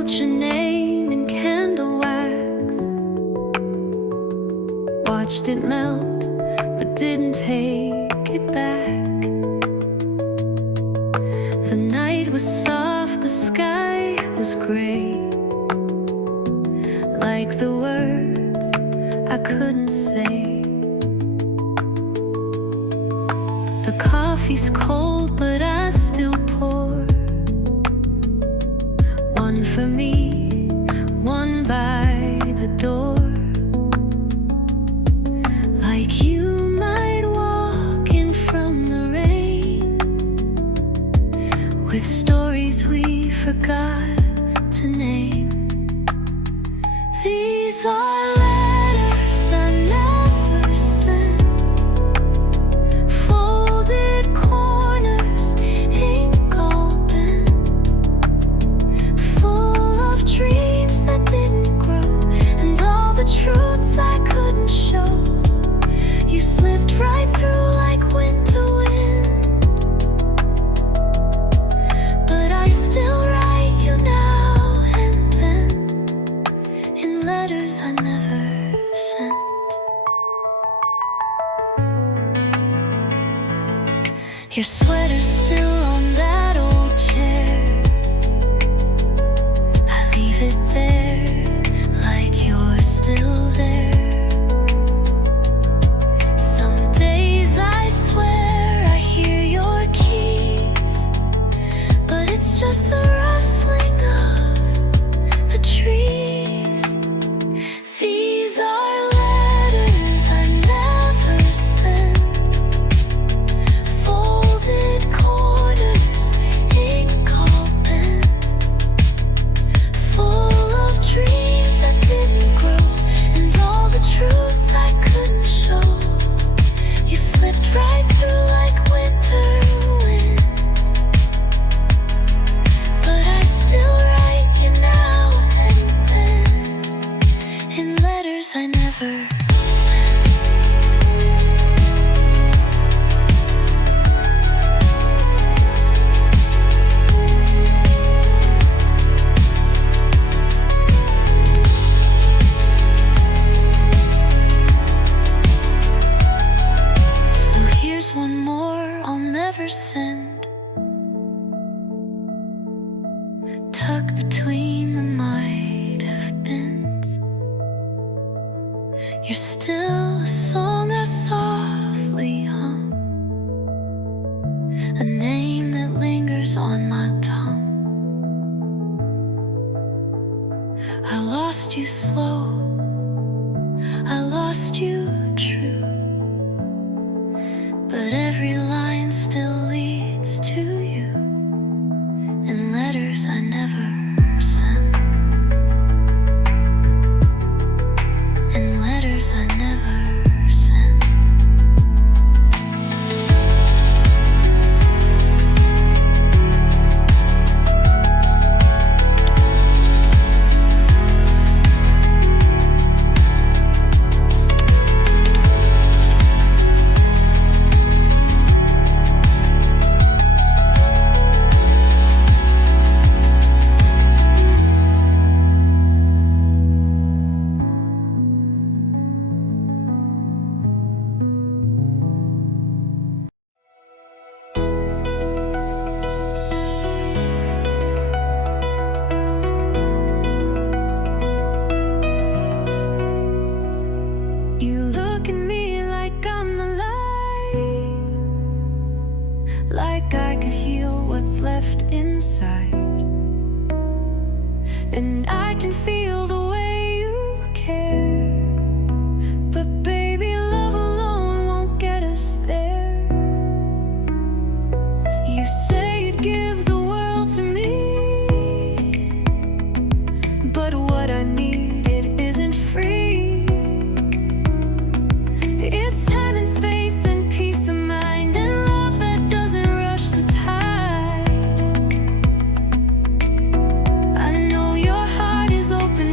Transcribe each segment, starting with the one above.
wrote your name in candle wax, watched it melt but didn't take it back. The night was soft, the sky was gray, like the words I couldn't say. The coffee's cold but I still pour, one for me, one by the door. Like you might walk in from the rain, with stories we forgot to name. These are letters I never sent, folded corners, ink all bent, full of dreams that didn't grow, and all the truths I couldn't show. You slipped right through like winter wind, but I still write you now and then, in letters I never sent. Your sweater's still on that old chair, I leave it there like you're still there. Some days I swear I hear your keys, but it's just the rustling of the trees. These are letters I never sent, folded corners, ink all bent, full of dreams that didn't grow, and all the truths I couldn't show. You slipped right through like winter wind, but I still write you now and then, in letters I never sent. So here's one more I'll never send, tucked between the might have beens. You're still a song I softly hum, a name that lingers on my tongue. I lost you slow, I lost you true, but every line still leads to you, in letters I never sent, in letters I never sent. You look at me like I'm the light, like I could heal what's left inside, and I can feel the way you care, but baby, love alone won't get us there. You say you'd give the world to me, but what I need, it isn't free. It's time and space and peace of mind, and love that doesn't rush the tide. I know your heart is open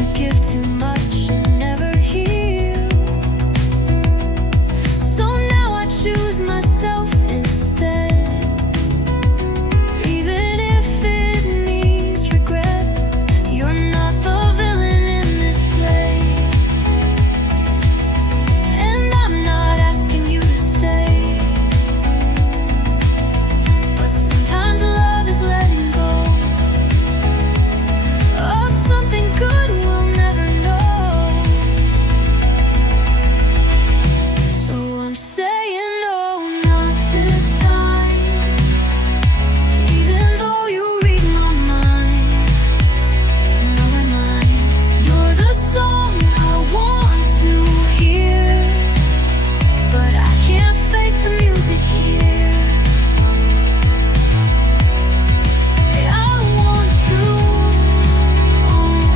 to give too much and never heal. So now I choose myself instead, even if it means regret. You're not the villain in this play, and I'm not asking you to stay. But sometimes love is letting go of something good we'll never know. So I'm saying no, not this time. Even though you read my mind, never mind. You're the song I want to hear, but I can't fake the music here. I want to,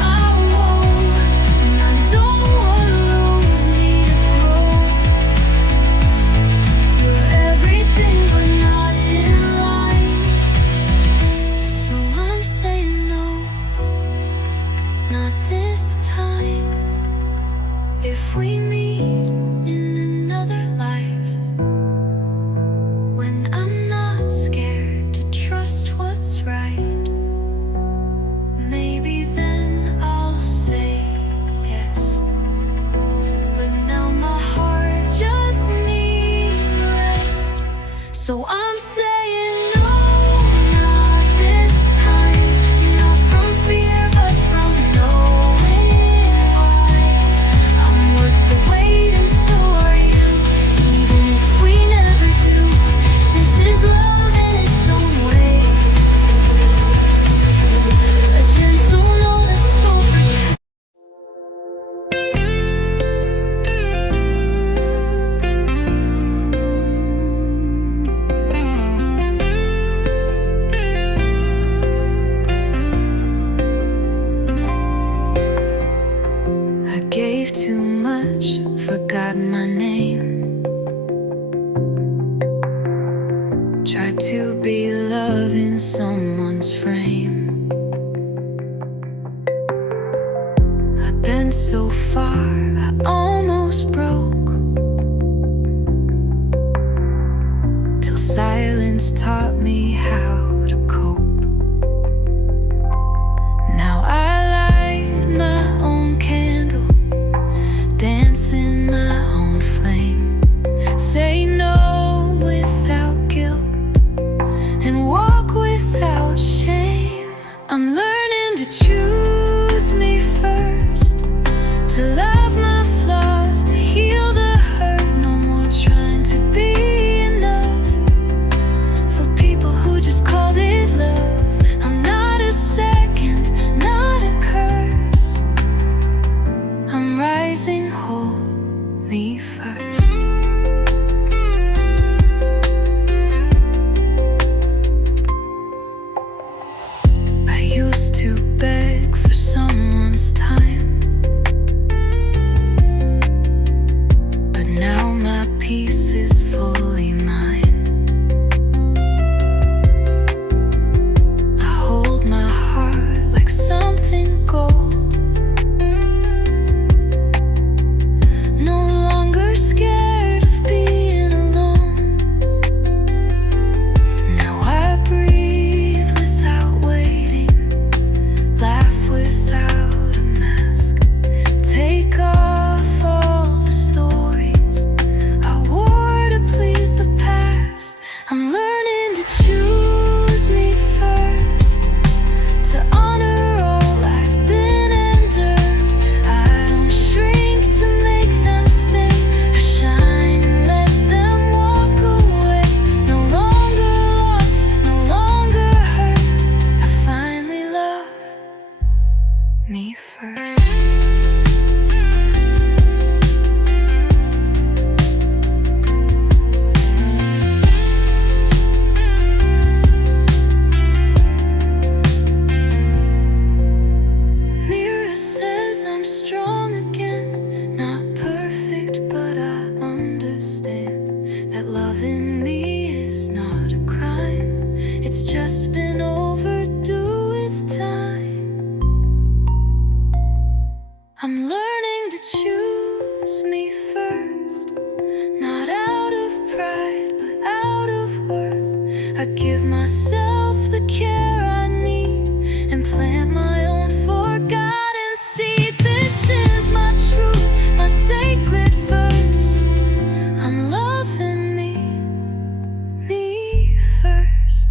I won't, and I don't want to lose me to grow. You're everything but not in line. So I'm saying no, not this time. If we meet in another life, when I'm not scared to trust what's right, maybe then I'll say yes. But now my heart just needs rest. So I'm saying no, not this time. Not from fear, but from knowing why. I'm worth the wait, and so are you. Even if we never do, this is love in its own way. A gentle note that's so forgiving. I gave too much, forgot my name. Tried to be love in someone's frame. I've been so far, I almost broke, till silence taught me how to cope. Now I light my own candle, dance in my own flame, say no without guilt, and walk without shame. I'm learning to choose me first, to love my flaws, to heal the hurt. No more trying to be enough for people who just called it love. I'm not a second, not a curse. I'm rising whole, me first. I used to beg for someone's time, but now my peace is fully mine. I hold my heart like something gold, no longer scared of being alone. Now I breathe without waiting, laugh without a mask, take off all the stories I wore to please the past. I'm learning to choose me first, to honor all I've been endured. I don't shrink to make them stay. I shine and let them walk away. No longer lost, no longer hurt. I finally love me first. Mirror says I'm strong again, not perfect, but I understand that loving me is not a crime. It's just been overdue with time. I'm learning to choose me first, not out of pride, but out of worth. I give myself the care I need and plant my own forgotten seeds. This is my truth, my sacred verse. I'm loving me first.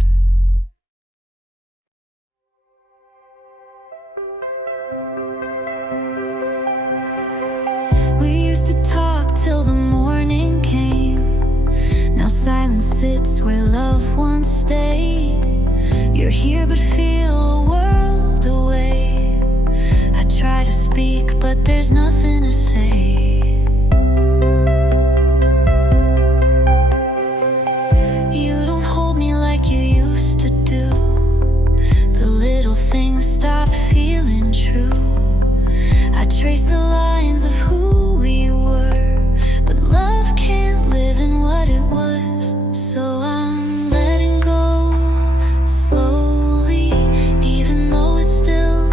We used to talk till the morning came. Now silence sits where love once stayed. You're here but feel a world away. I try to speak but there's nothing to say. You don't hold me like you used to do. The little things stop feeling true. I trace the lines of who we were, but love can't live in what it was. So I'm letting go slowly, even though it still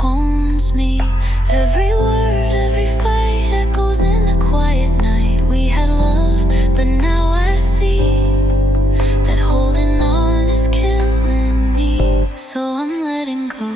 owns me. Every word, every fight echoes in the quiet night. We had love, but now I see that holding on is killing me. So I'm letting go.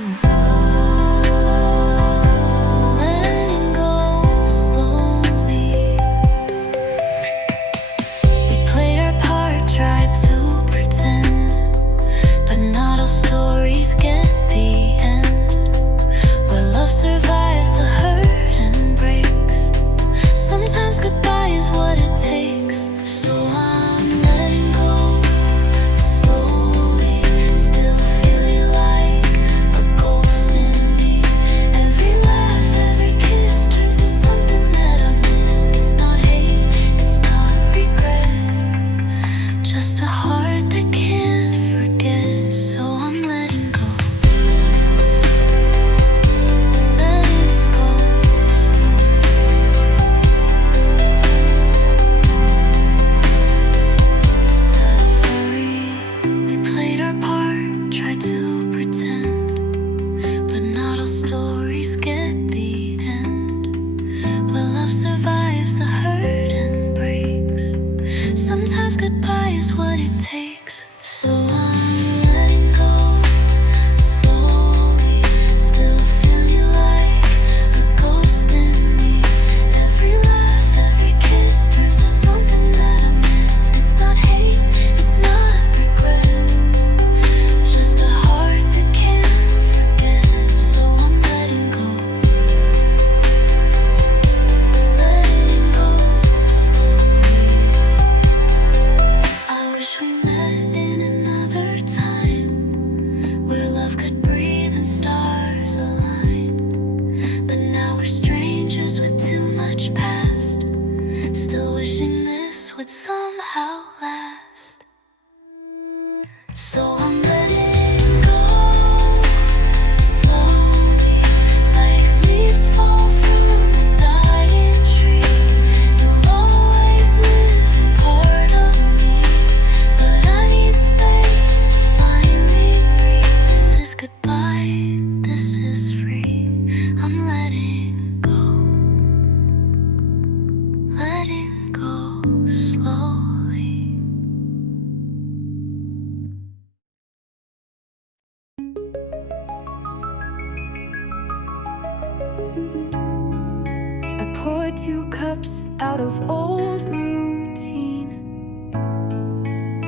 Pour 2 cups out of old routine.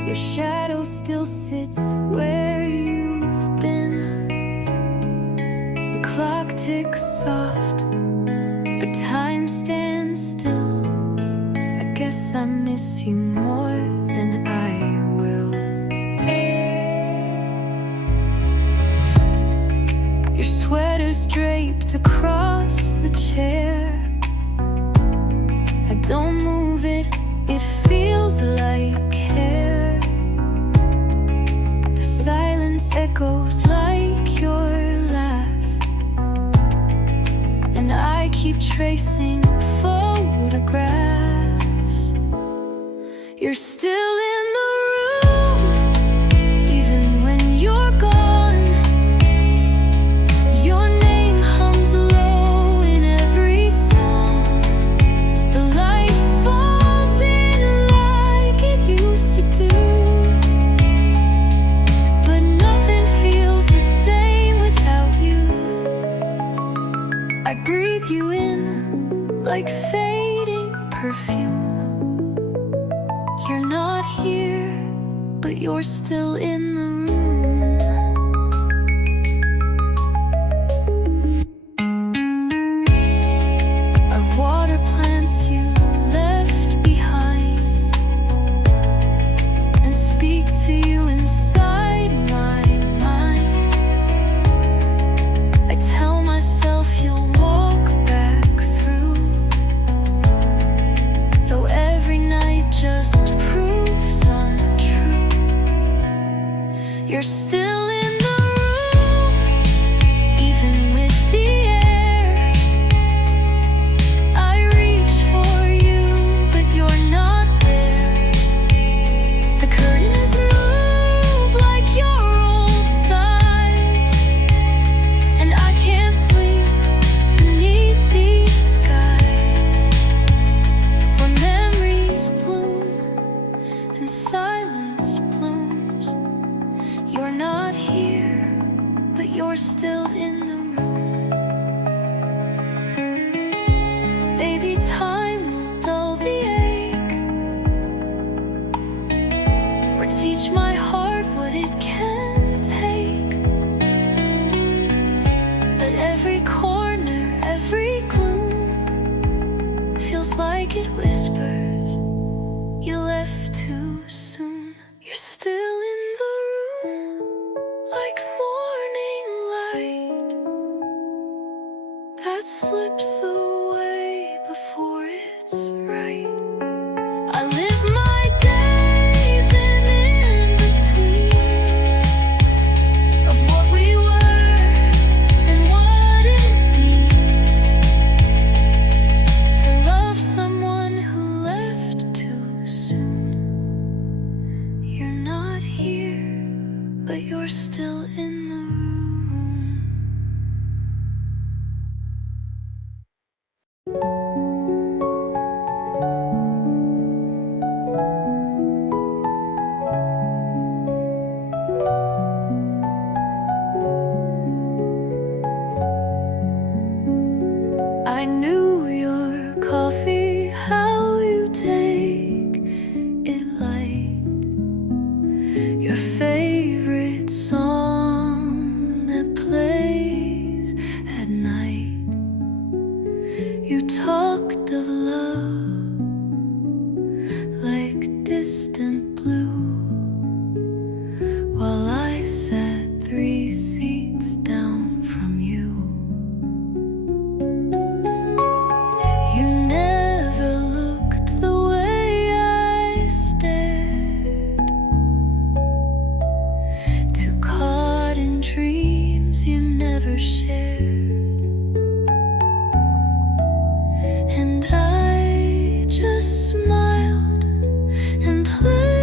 Your shadow still sits where you've been. The clock ticks soft, but time stands still. I guess I miss you more than I will. Your sweater's draped across the chair. I don't move it, it feels like care. The silence echoes like your laugh, and I keep tracing photographs. You're still in the room, even when you're gone. Your name hums low I breathe you in like fading perfume. You're not here, but you're still in the room. I water plants you left behind and speak to you inside my mind. I tell myself you'll walk back through, though every night just proves untrue. You're still in the room, even with the air. I reach for you, but you're not there. The curtains move like your old size, and I can't sleep beneath these skies, where memories bloom and silence blooms. You're not here, but you're still in the room. Maybe time will dull the ache, or teach my heart what it can take. But every corner, every gloom feels like it whispers, you left too soon. You're still in the room, like morning light that slips away before it's right. I live my days in between of what we were and what it means to love someone who left too soon. You're not here, but you're still in the room. I knew your coffee, how you take it light, your favorite song that plays at night. You talked of love like distant blue, while I sat 3 seats down from you. You never looked the way I stared, too caught in dreams you never shared. And I just smiled and played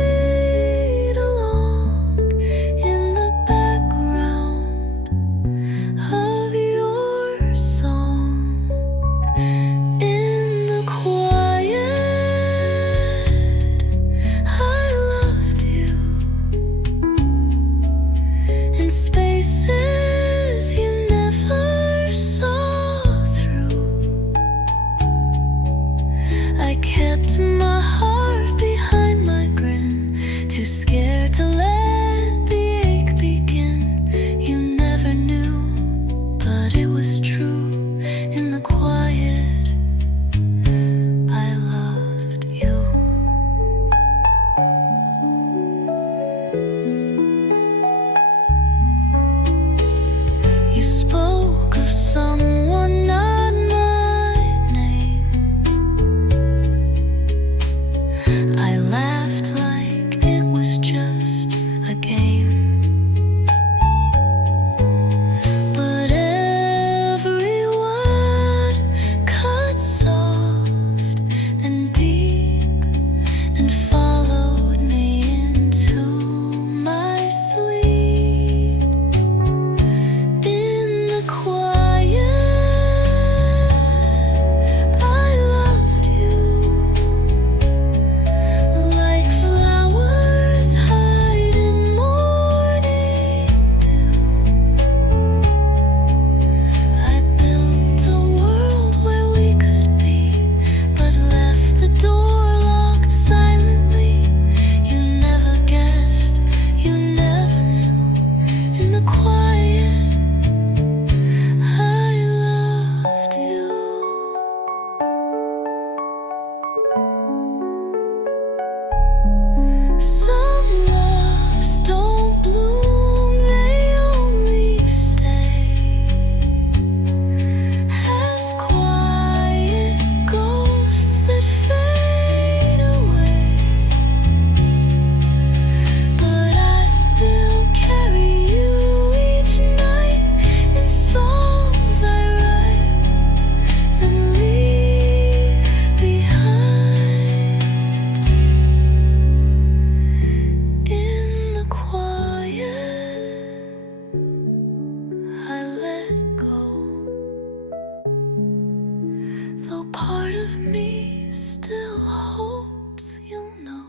part of me still hopes you'll know.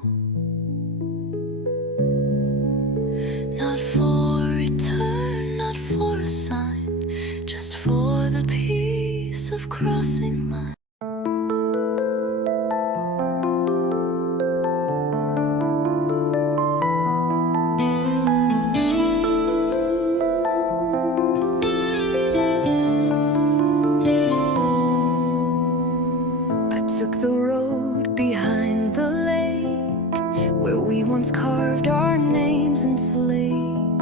Not for return, not for a sign, just for the peace of crossing lines. Took the road behind the lake, where we once carved our names in slate.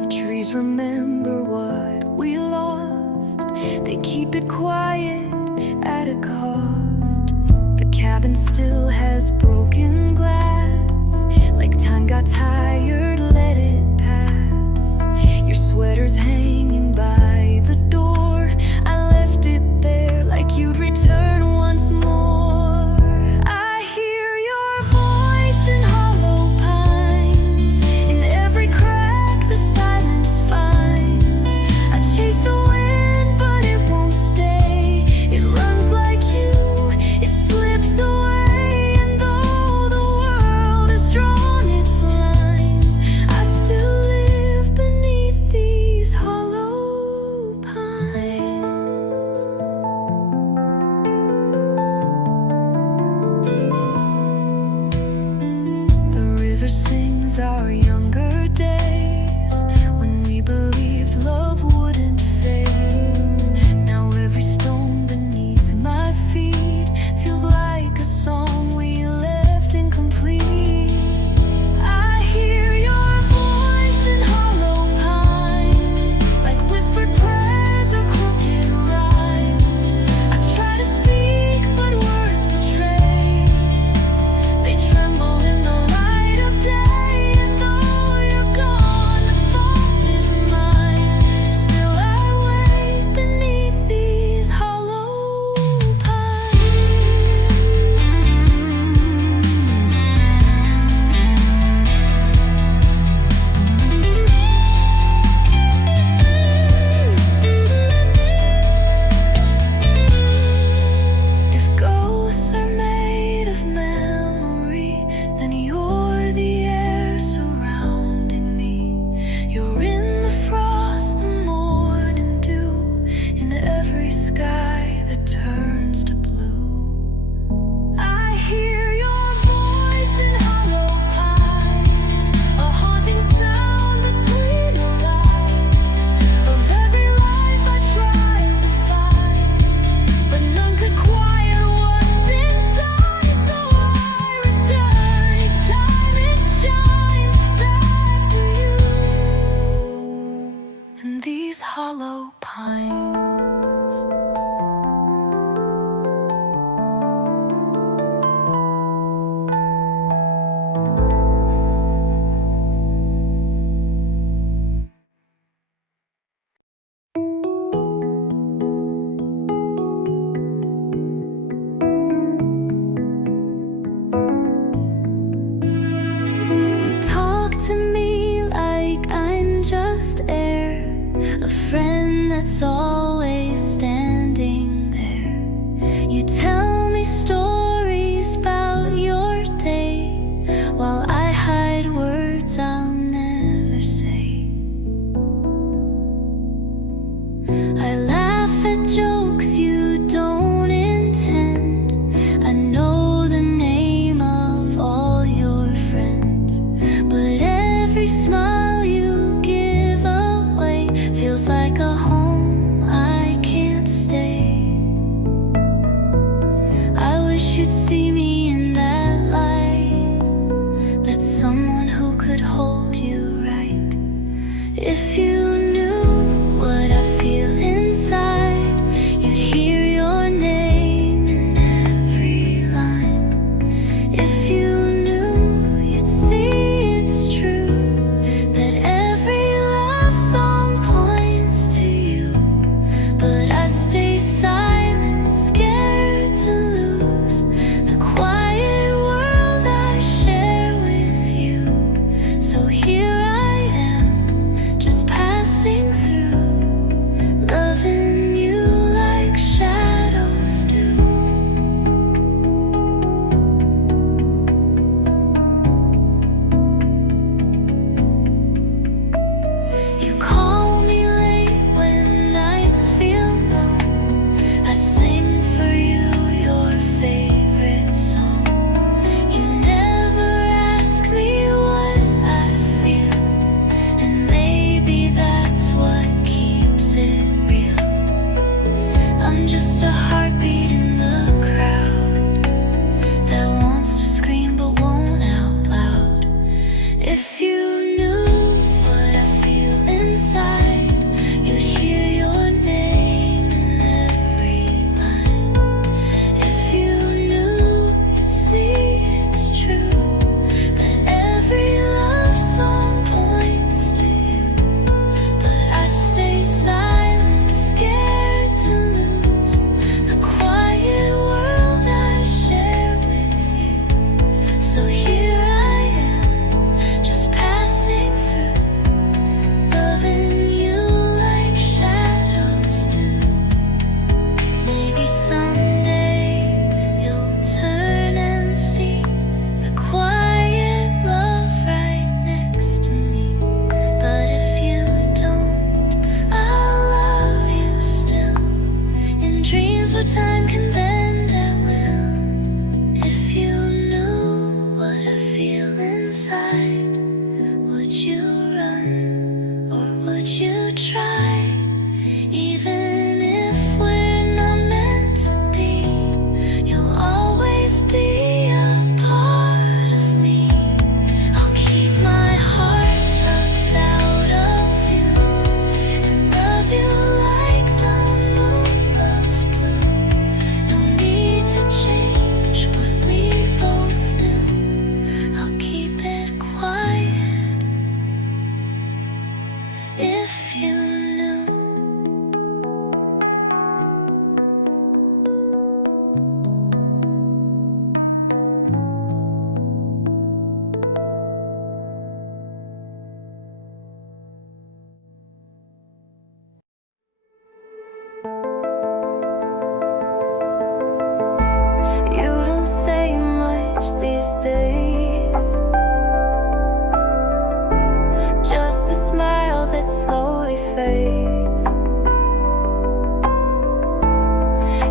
The trees remember what we lost, they keep it quiet at a cost. The cabin still has broken glass, like time got tired, let it pass. Your sweater's hanging by the door, I left it there like you'd return once more. Sings our younger days, when we believed love wouldn't fade. Now every stone beneath my feet feels like a song we left incomplete. I hear your voice in hollow pines, like whispered prayers or crooked rhymes. I try to speak but words betray, they tremble in the light of day. Hollow pines. You talk to me like I'm just air, a friend that's always standing there. You tell me stories about your day, while I hide words I'll never say. I laugh at jokes you don't intend, I know the name of all your friends, but every smile you give away feels like a home just a heartbeat in the crowd that wants to scream but won't out loud. If you knew what I feel inside, you'd hear your name in every line. If you knew, you'd see it's true, that every love song points to you. But I stay silent, scared to lose the quiet world I share with you. So here I am, just passing through, loving you like shadows do. Maybe someday you'll turn and see the quiet love right next to me. But if you don't, I'll love you still, in dreams where time can bend at will. If you knew what I feel inside, would you run or would you try? Even if we're not meant to be, you'll always be a part of me. I'll keep my heart tucked out of you and love you like the moon loves blue. No need to change what we both knew. I'll keep it quiet. If you knew. You don't say much these days, just a smile that slowly fades.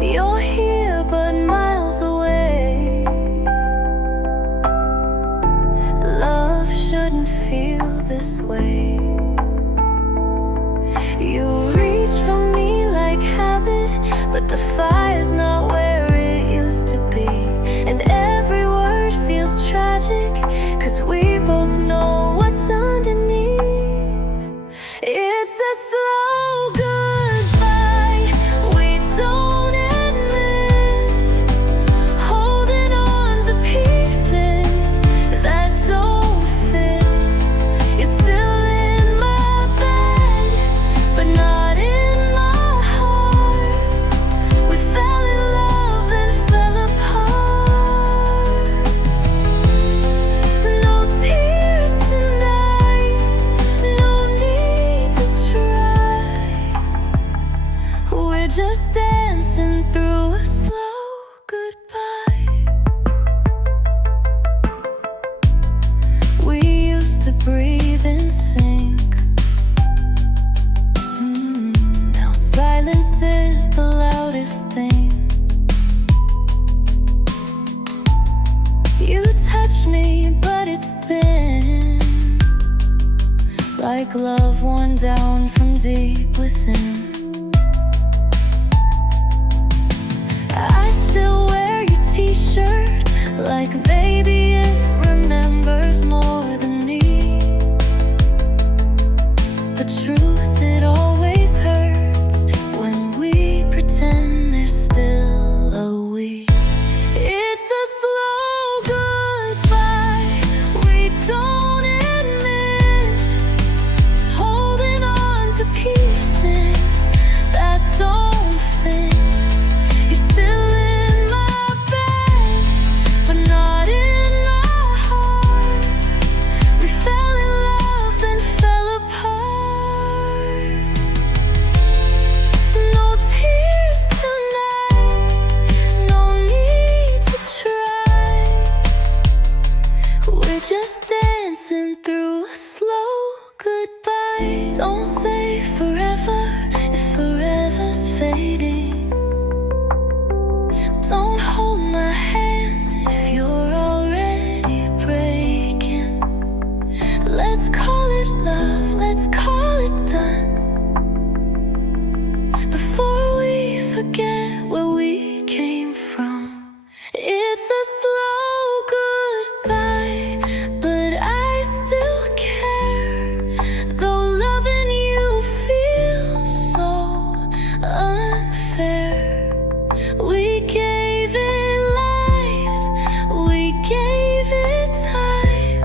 You're here but miles away. Love shouldn't feel this way. You reach for me like habit, but the fire's not where it used to be. And every word feels tragic, 'cause we both know what's underneath. It's a slow goodbye we don't admit, holding on to pieces that don't fit. You're still in my bed, but not in my heart. We fell in love, then fell apart. No tears tonight, no need to try. We're just dancing through a slow goodbye. We used to breathe in sync. Now silence is the loudest thing. You touch me, but it's thin, like love worn down from deep within. I still wear your t-shirt, like maybe it remembers more than me. The truth, it always hurts when we pretend there's still a we. It's a slow goodbye we don't admit, holding on to pieces where we came from. It's a slow goodbye, but I still care. Though loving you feels so unfair. We gave it light, we gave it time,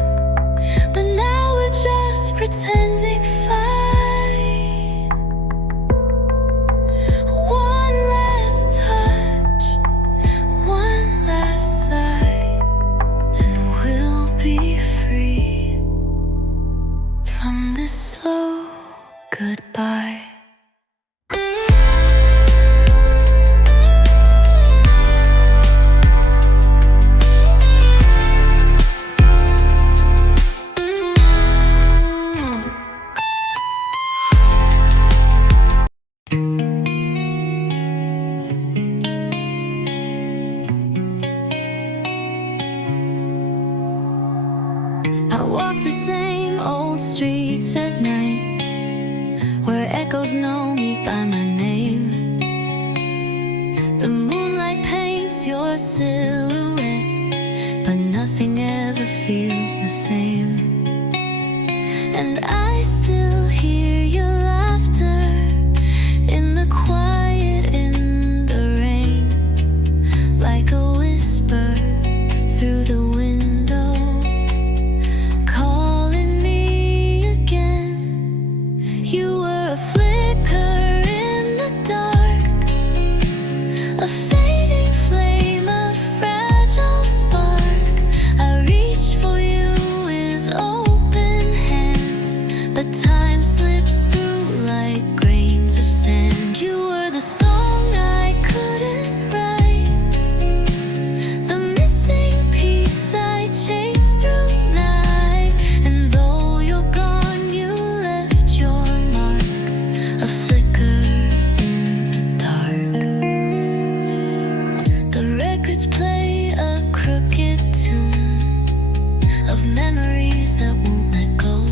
but now we're just pretending fine. One last touch, one last sigh, and we'll be free from this slow goodbye. I walk the same old streets at night, where echoes know me by my name. The moonlight paints your silhouette, but nothing ever feels the same. And I still hear your laughter in the quiet, in the rain, like a whisper through the window, calling me again. You were a flicker in the dark, a fading flame, a fragile spark. I reached for you with open hands, but time slips through like grains of sand. You were the song I couldn't write, the missing piece I chased through night. And though you're gone, you left your mark, a flicker in the dark. The records play a crooked tune of memories that won't let go.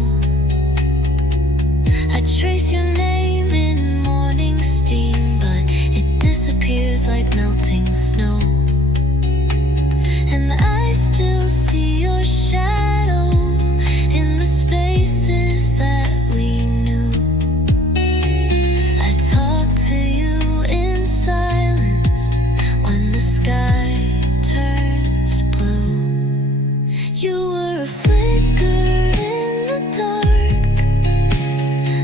I trace your name in morning steam, but it disappears like melting snow. And I still see your shadow in the spaces that we knew. I talk to you in silence when the sky turns blue. You were a flicker in the dark,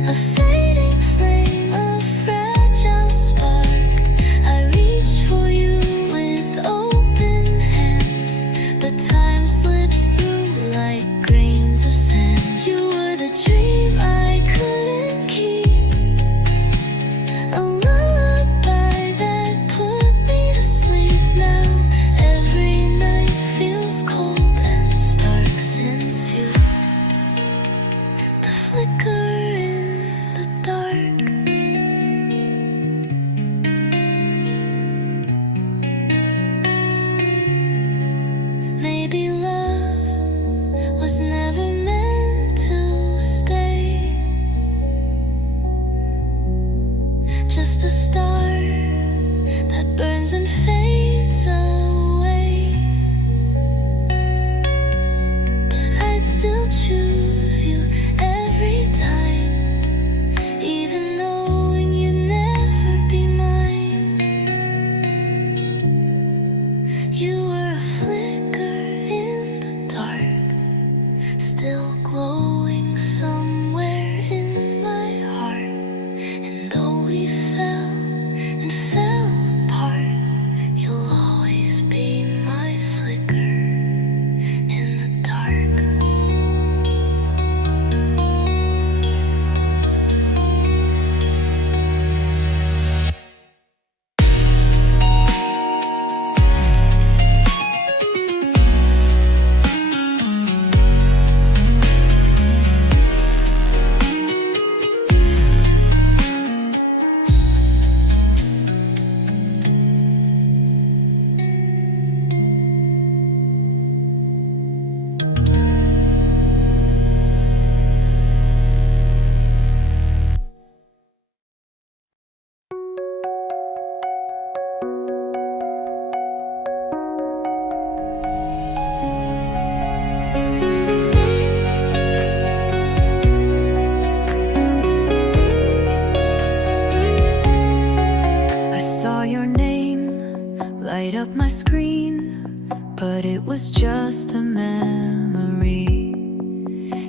a fading flame, a fragile spark. I reached for you with open hands, but time slips through like grains of sand. You were the dream I couldn't keep, a lullaby that put me to sleep. Now every night feels cold and stark since you, the flicker in the dark. Maybe love was never meant to stay, just a star that burns and fades away. But I'd still choose you every time, even knowing you'd never be mine. You were a flicker in the dark, still glowing somewhere in my heart. And though we fell and fell apart, you'll always light up my screen, but it was just a memory.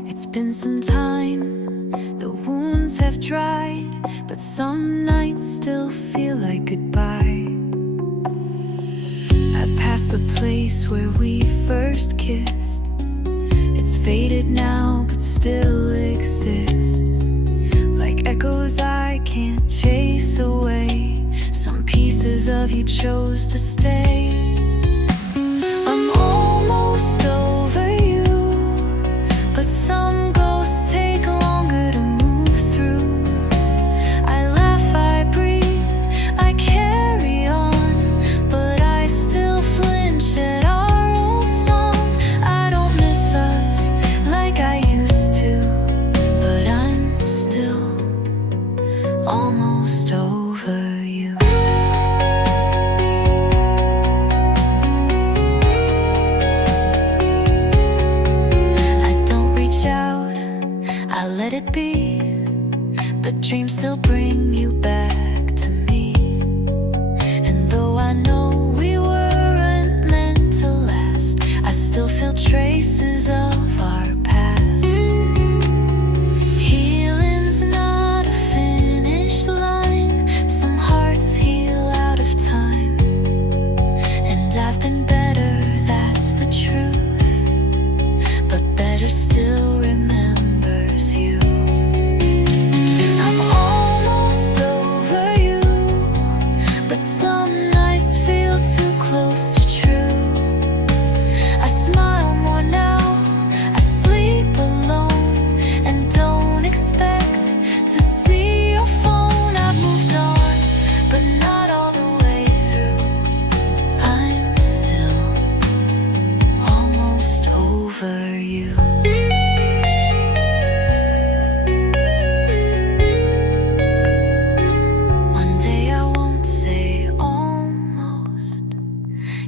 It's been some time, the wounds have dried, but some nights still feel like goodbye. I passed the place where we first kissed. It's faded now, but still exists. Like echoes I can't chase away. Some pieces of you chose to stay. I'm almost over you, but some ghosts take longer to move through. I laugh, I breathe, I carry on, but I still flinch at our old song. I don't miss us like I used to, but I'm still almost over you. Let it be, but dreams still bring you back to me. And though I know we weren't meant to last, I still feel traces of our past. Healing's not a finish line. Some hearts heal out of time, and I've been better, that's the truth. But better still remembers you. Some nights feel too close to true. I smile more now, I sleep alone, and don't expect to see your phone. I've moved on, but not all the way through. I'm still almost over you.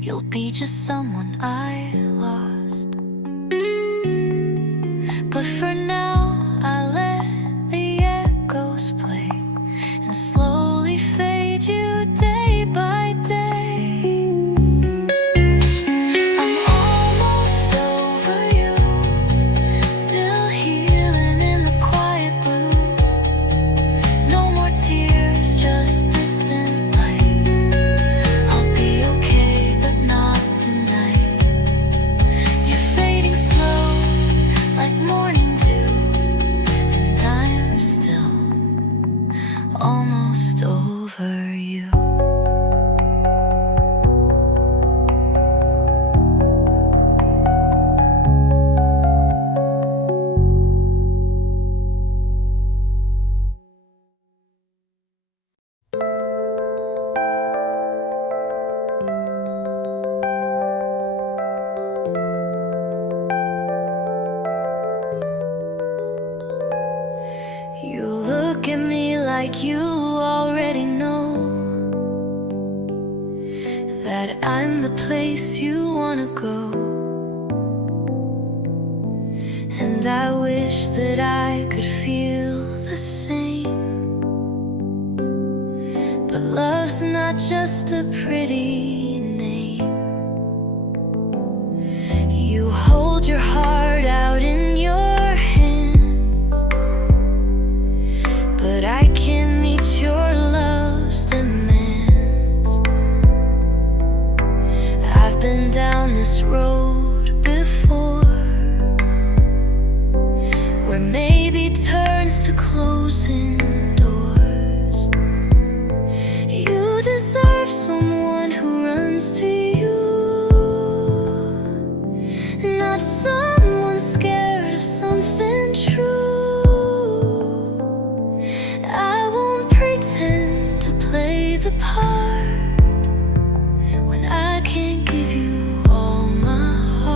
You'll be just someone I lost. But for now, I let the echoes play and slowly fade you day by day. I'm almost over you, still healing in the quiet blue. No more tears, just distant light. I'll be okay, but not tonight. You're fading slow, like morning dew, and I'm still almost over you. You look at me like you already know that I'm the place you wanna go. And I wish that I could feel the same. But love's not just a pretty name. You hold your heart out in your hands, but I can't meet your love's demands. I've been down this road before, where maybe turns to closing doors. You deserve someone who runs to you, not someone scared of something true. I won't pretend to play the part when I can't give you all my heart.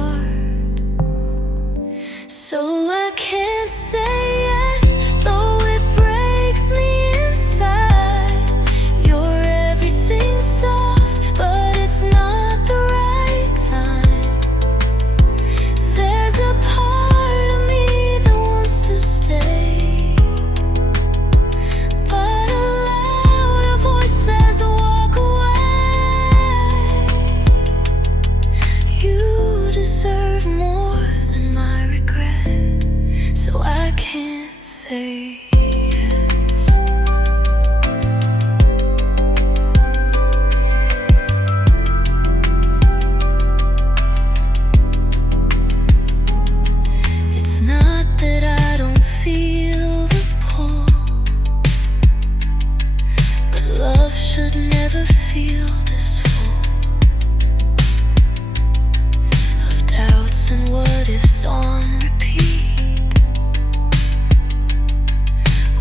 is on repeat.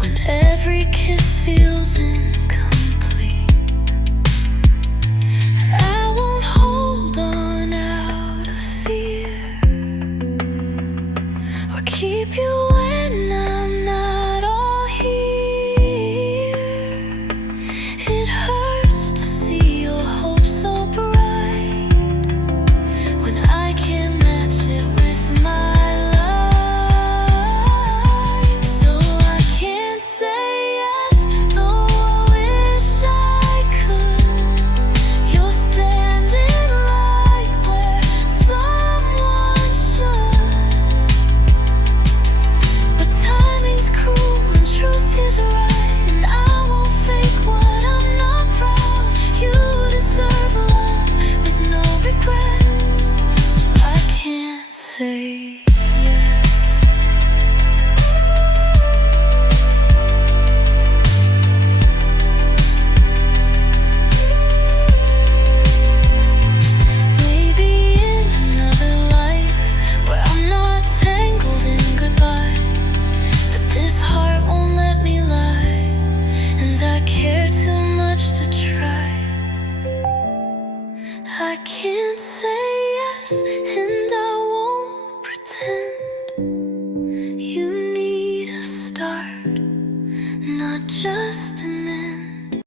When every kiss feels incomplete, I won't hold on out of fear, or keep you when I'm not all here. It hurts to see your hope so bright when I can't match it with my life. So I can't say yes, though I wish I could. You're standing right where someone should, but timing's cruel and truth is right, and I won't fake what I'm not proud. You deserve love with no regrets, so I can't say yes. Maybe in another life where I'm not tangled in goodbye, but this heart won't let me lie, and I care too much to try. I can't say yes, and I won't pretend. You need a start, not just an end.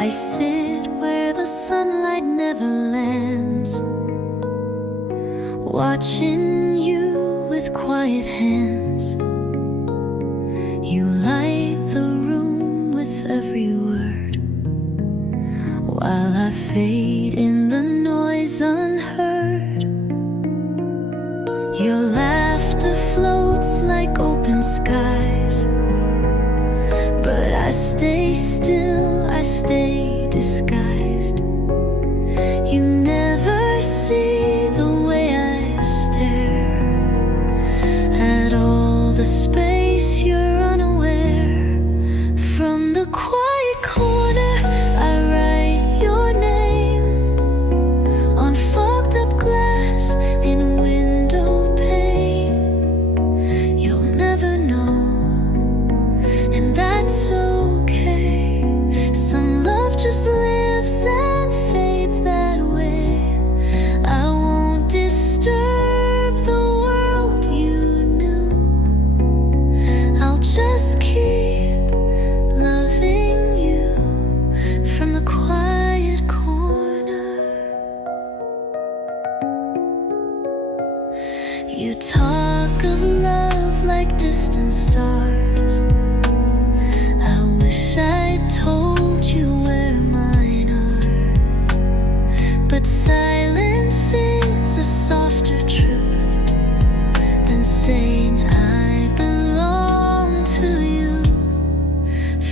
I sit where the sunlight never lands, watching you with quiet hands. You light the room with every word, while I fade in the noise unheard. Your laughter floats like open skies, but I stay still, I stay disguised. You never see the way I stare at all the space you're unaware. From the quiet corner, I write your name on fogged up glass in window pane. You'll never know, and that's okay. Some love just lives and fades that way. I won't disturb the world you knew. I'll just keep loving you from the quiet corner. You talk of love like distant stars. I wish I'd told you where mine are, but silence is a softer truth than saying I belong to you.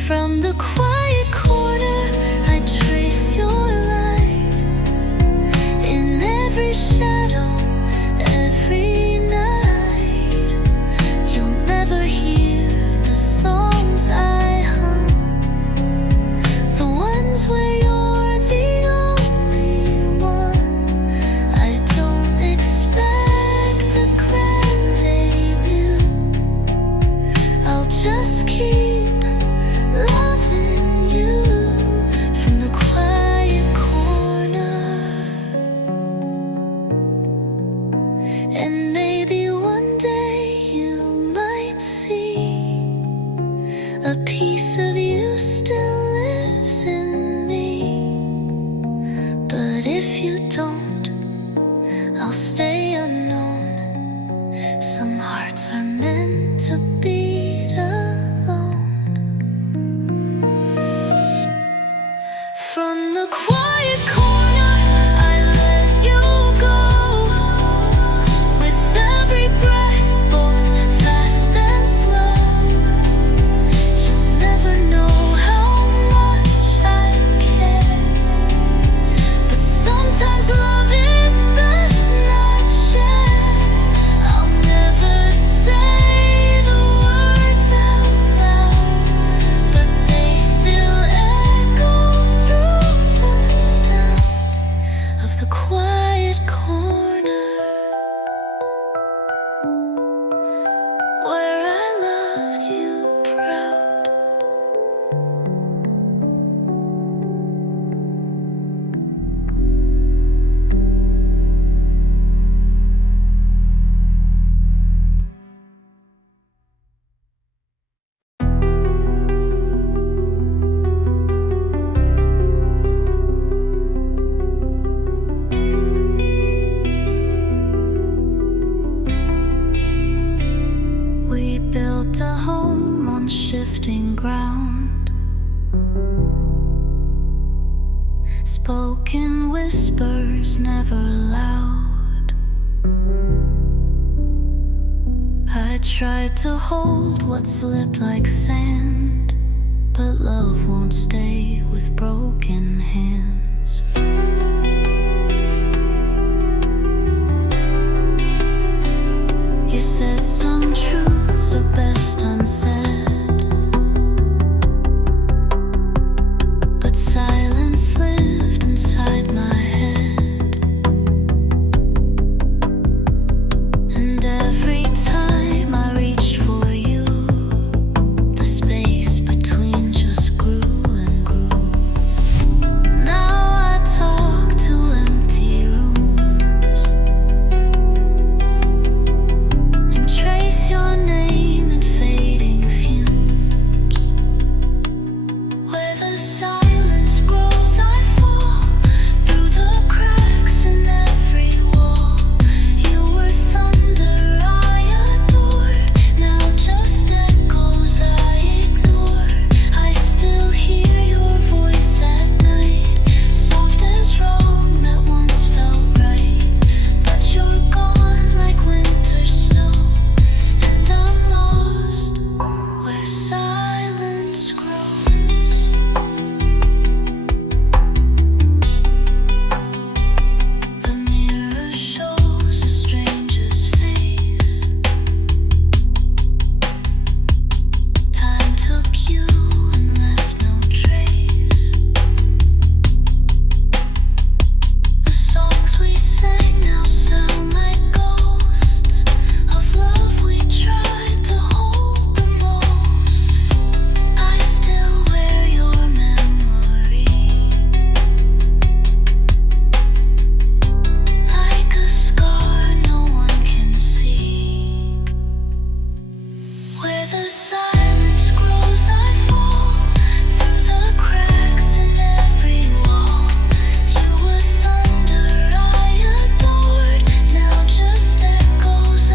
From the quiet corner, I trace your light in every shadow, every night. You'll never hear the songs I hum, the ones where you're the only one. I don't expect a grand debut. I'll just keep loving you from the quiet corner. And maybe one day you might see a piece of you still lives in me. But if you don't, I'll stay unknown. Some hearts are meant to beat alone. From the quiet corner, I let you go. With every breath, both fast and slow, you'll never know how much I care. But sometimes love is best not shared. I'll never say the word shifting ground. Spoken whispers never loud. I tried to hold what slipped like sand, but love won't stay with broken hands. You said some truths are best unsaid, but silence lived inside my head. And every time I reached for you, the space between just grew and grew. Now I talk to empty rooms and trace your name in fading fumes. Where the silence grows, I fall through the cracks in every wall. You were thunder I adored, now just echoes I ignore. I still hear your voice at night, soft as wrong that once felt right. But you're gone like winter snow, and I'm lost where silence grows. The mirror shows a stranger's face. Time took you and left no trace. The songs we sang now sound like ghosts of love we tried to hold the most. I still wear your memory like a scar no one can see. Where the silence grows, I fall through the cracks in every wall. You were thunder I adored, now just echoes I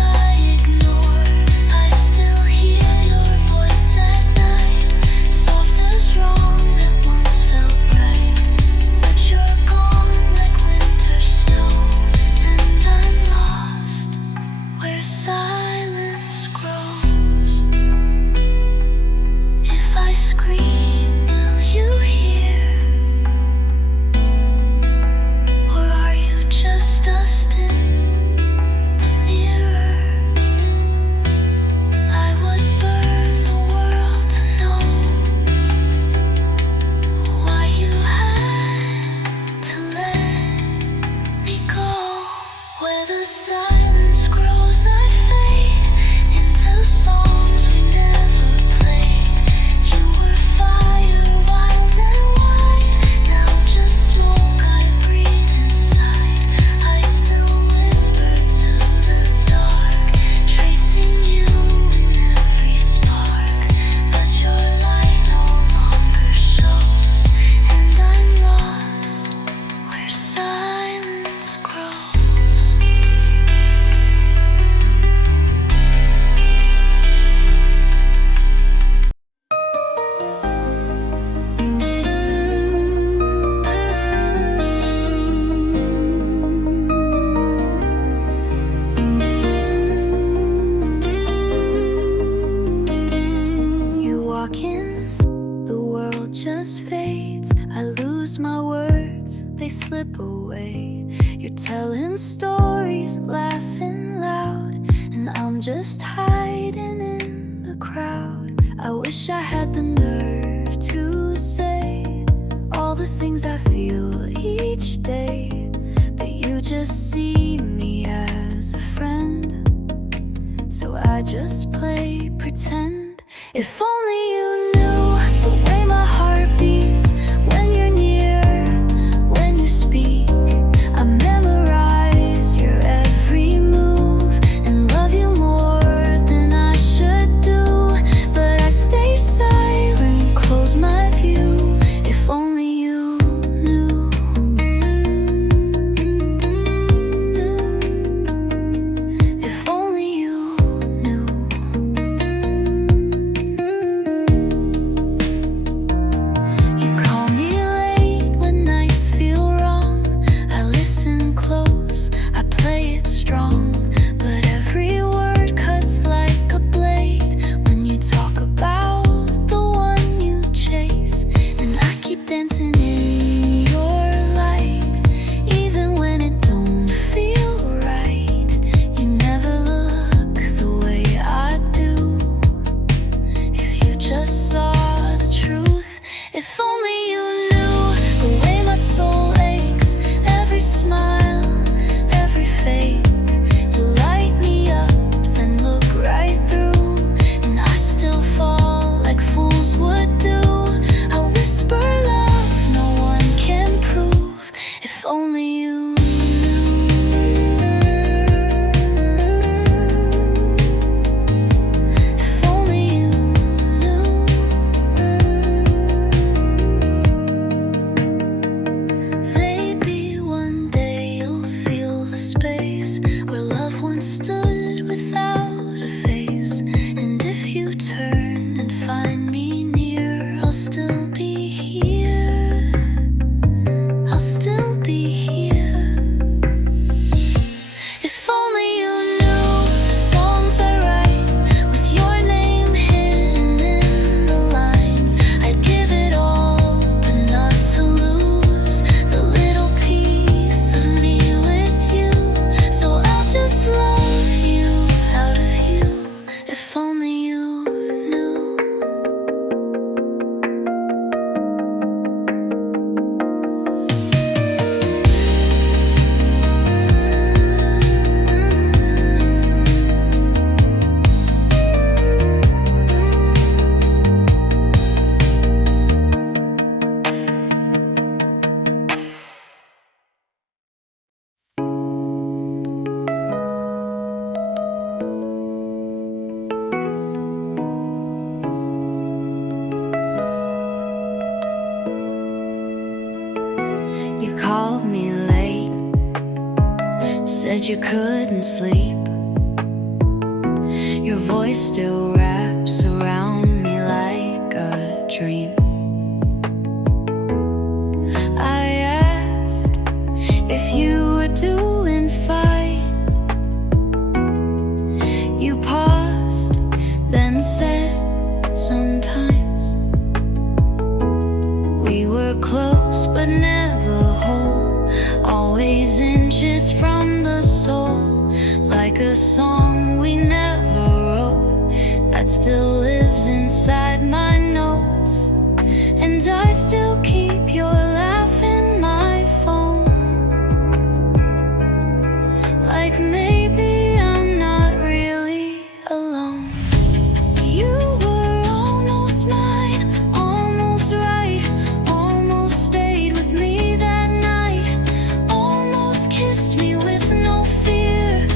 ignore. I still hear your voice at night, soft as wrong that once felt right. But you're gone like winter snow, and I'm lost where silence grows. If I scream, will you hear? Or are you just dust in the mirror? I would burn the world to know why you had to let me go. Where the silence grows, I fade into songs we never played. You were fire, wild and wide, now just smoke I breathe inside. I still whisper to the dark, tracing you in every spark. But your light no longer shows, and I'm lost where silence grows. You walk in, the world just fades. I lose my words, they slip away. You're telling stories, laughing loud, and I'm just hiding in the crowd. I wish I had the nerve to say all the things I feel each day, but you just see me as a friend, so I just play pretend. If only you knew the way my heart beats when you're near, when you speak. I memorize your every move and love you more than I should do, but I stay silent, close my view. If only you knew. If only you knew. without a face. And if you turn and find me near, I'll still be here. I'll still be here. If only you knew the songs I write with your name hidden in the lines. I'd give it all, but not to lose the little piece of me with you. So I'll just love you out of you. If only you knew. You called me late, said you couldn't sleep. Your voice still wraps around me like a dream. I asked if you were doing fine. You paused, then said, sometimes. We were close but never whole, always inches from the soul, like a song we never wrote that still lives inside my notes. And I still keep your laugh in my phone, like maybe I'm not really alone. You were almost mine, almost right, almost stayed with me that night, almost kissed me with no fear,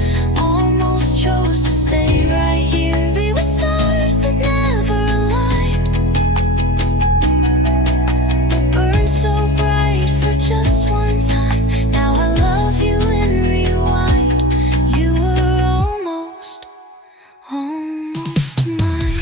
almost chose to stay right here. We were stars that never aligned, but burned so bright for just one time. Now I love you in rewind. You were almost mine.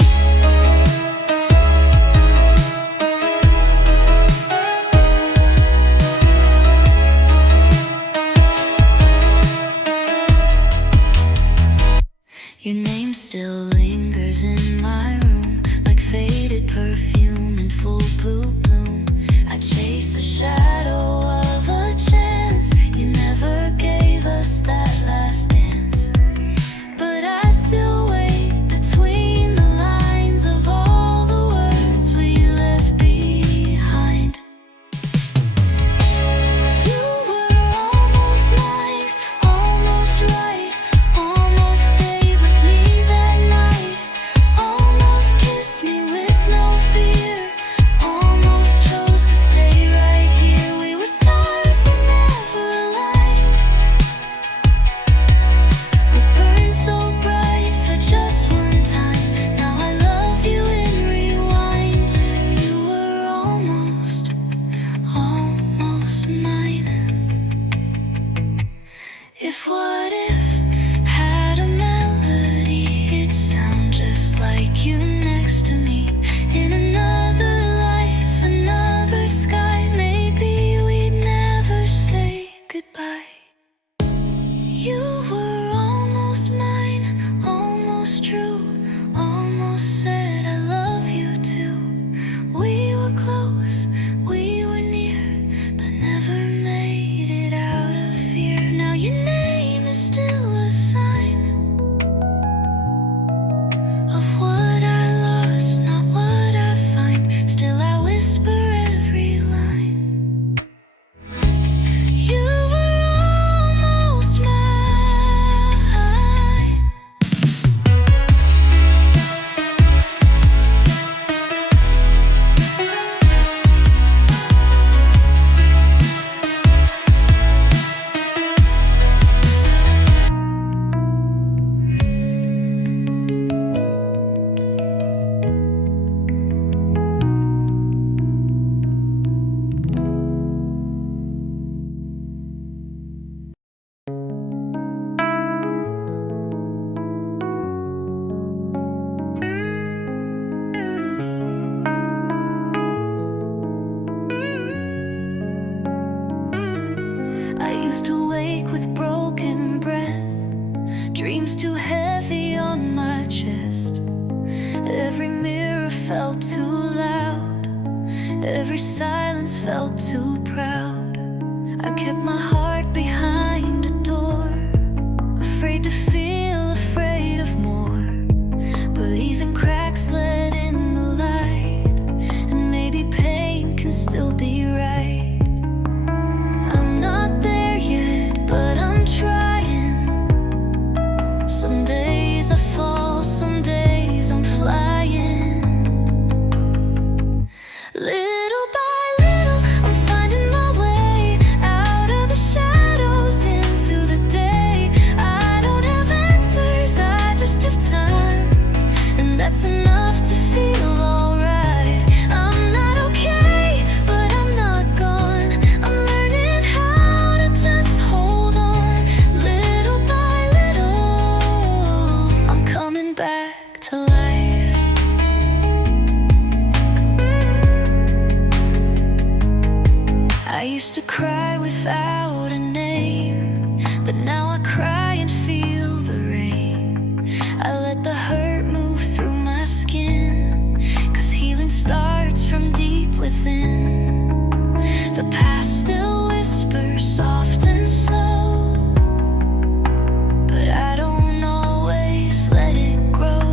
Your name still lingers in my room, like faded perfume in full blue bloom. I chase a shadow of a chance. You never gave us that last dance, but I still wait between the lines of all the words we left behind. You were almost mine, almost right, almost stayed with me that night, almost kissed me with no fear, almost chose to stay right here. We were in my chest. Every mirror felt too loud, every silence felt too proud. I kept my heart behind a door, afraid to feel, afraid of more. But even cracks let in the light, and maybe pain can still be right. I'm not there yet, but I'm trying. Some days I fall, some days I'm flying. Little by little, I'm finding my way out of the shadows into the day. I don't have answers, I just have time, and that's enough to feel alright. I'm not okay, but I'm not gone. I'm learning how to just hold on. Little by little, I'm coming back to life. I used to cry without a name, but now I cry and feel the rain. I let the hurt move through my skin, 'cause healing starts from deep within. The past still whispers soft and slow, but I don't always let it grow.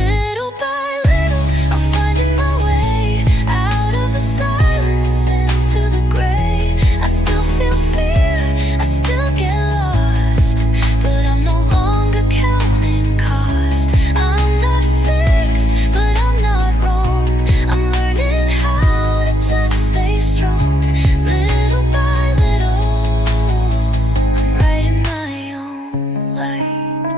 Little by little, I'm finding my way out of the silence into the gray. I still feel fear, I still get lost, but I'm no longer counting cost. I'm not fixed, but I'm not wrong. I'm learning how to just stay strong. Little by little, I'm writing my own light.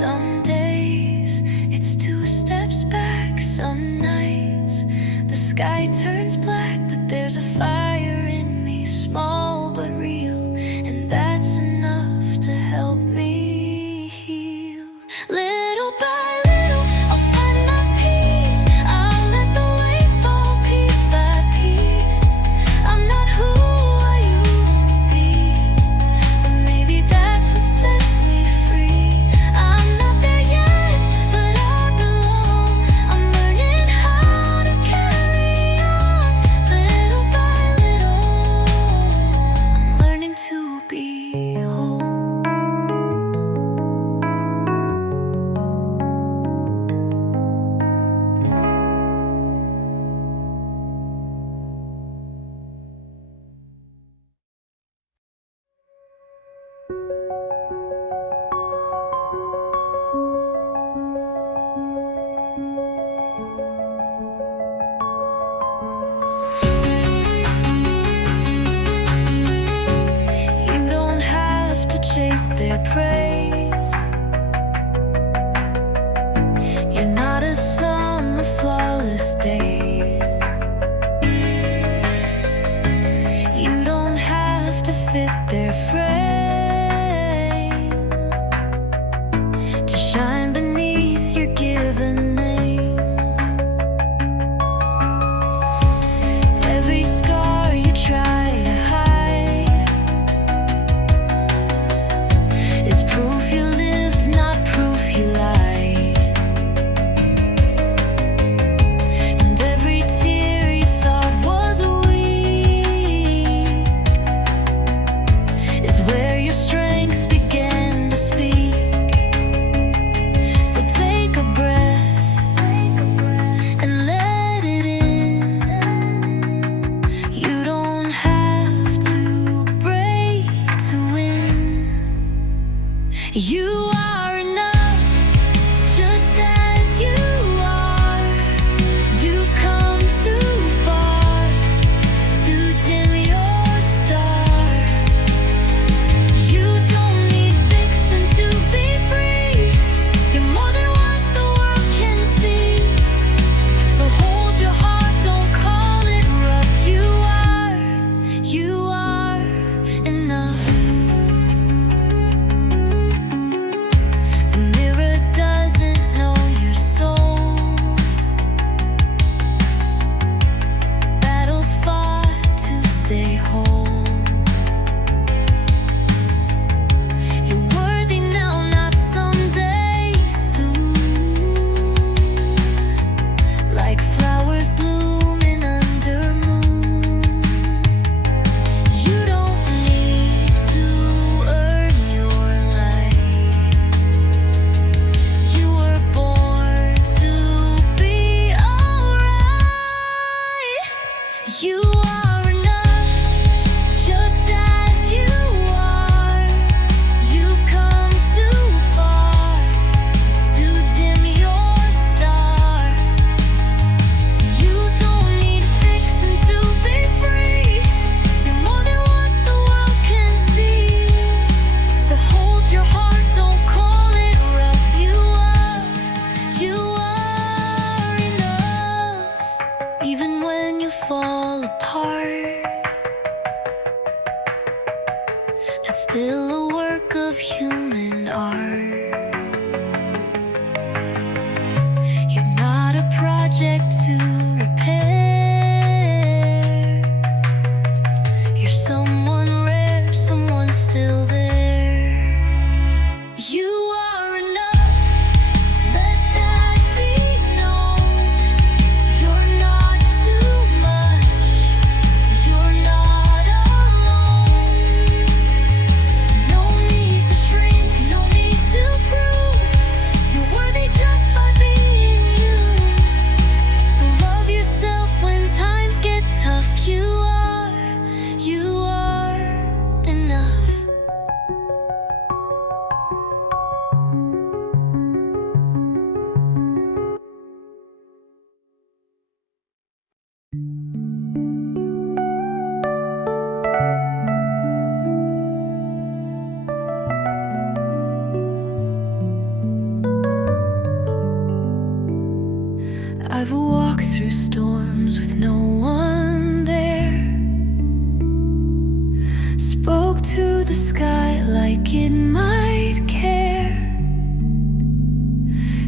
Some days it's 2 steps back, some nights the sky turns black, but there's a fire in me, small but real, and that's enough to help me heal. Little by little, I'll find my peace. I'll let the weight fall piece by piece. I'm not who I used to be, but maybe that's what sets me free. I'm not there yet, but I belong. I'm learning how to carry on. Little by little, I'm learning to be whole. You don't have to chase their praise. You're not a sum of flawless days. You don't have to fit their frame to shine beneath your given name. Every scar you try to hide is proof you lived, not proof you lied. And every tear you thought was weak is where your strength began to speak. So take a breath and let it in. You don't have to break to win. You are enough, just as you are. You've come too far to dim your star. You don't need fixing to be free. You're more than what the world can see. So hold your heart, don't call it rough. You are enough. that's still a work of human art. You're not a project to repair. You're someone rare, someone still there. You are enough, let that be known. You're not too much, you're not alone. No need to shrink, no need to prove. You're worthy just by being you. So love yourself when times get tough. You are enough. I've walked through storms with no one there. Spoke to the sky like it might care.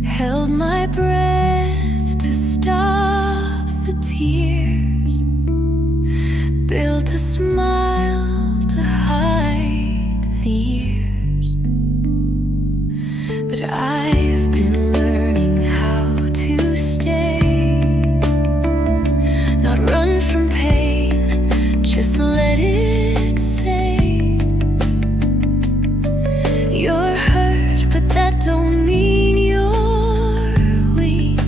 Held my breath to stop the tears. Built a smile to hide the years. But I've been learning how to stay, not run from pain, just let it say. You're hurt, but that don't mean you're weak.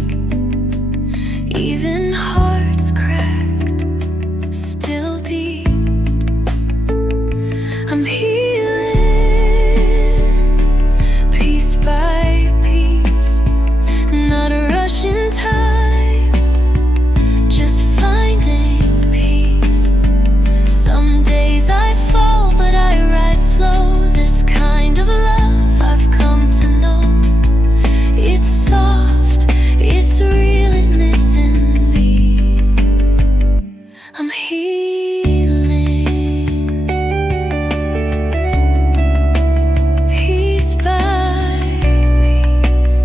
Even hearts cracked still beat. I'm healing piece by piece, not rushing time, just finding peace. Some days I fall, but I rise slow. This kind of love I've come to know. It's soft, it's real, it lives in me. I'm healing piece by piece.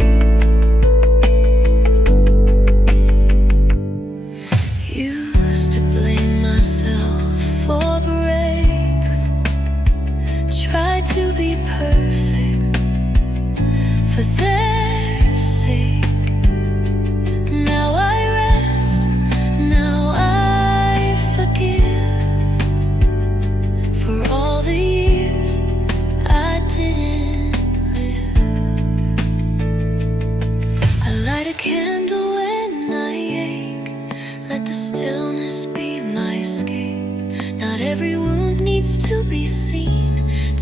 Used to blame myself for breaks. Tried to be perfect for their sake. Now I rest, now I forgive for all the years I didn't live. I light a candle when I ache, let the stillness be my escape. Not every wound needs to be seen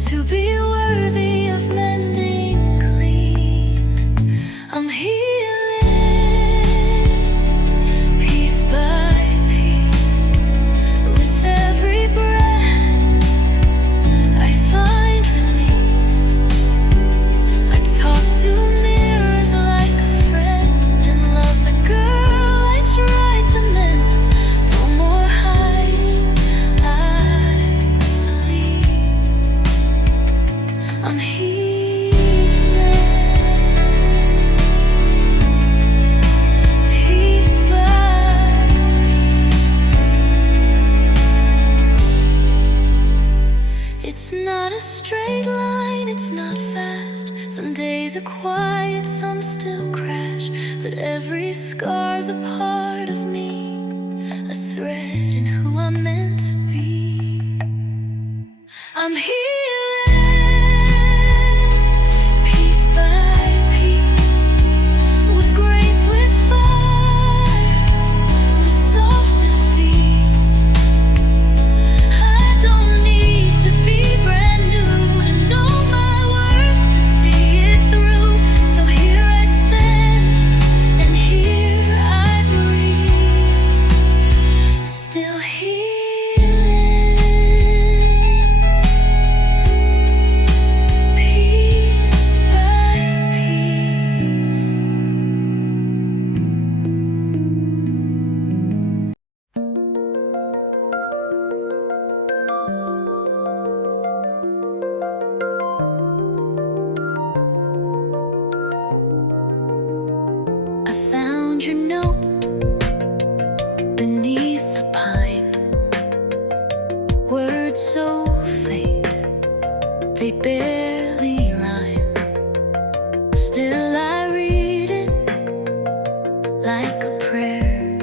to be worthy of mending clean. I'm healing piece by piece. With every breath I find release. I talk to mirrors like a friend and love the girl I tried to mend. No more hiding, I believe. I'm healing piece by piece. It's not a straight line, it's not fast. Some days are quiet, some still crash. But every scar's a part of me, a thread in who I'm meant to be. I'm healing piece by piece. With grace, with fire, with soft defeats. I don't need to be brand new to know my worth, to see it through. So here I stand, and here I breathe. Still healing found your note beneath the pine. Words so faint, they barely rhyme. Still I read it like a prayer,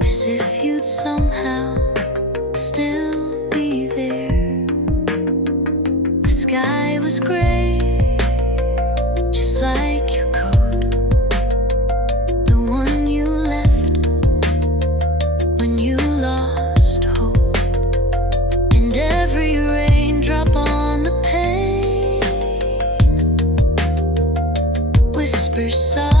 as if you'd somehow still be there. The sky was gray, just like your coat, the one you left when you lost hope. And every raindrop on the pane whispers softly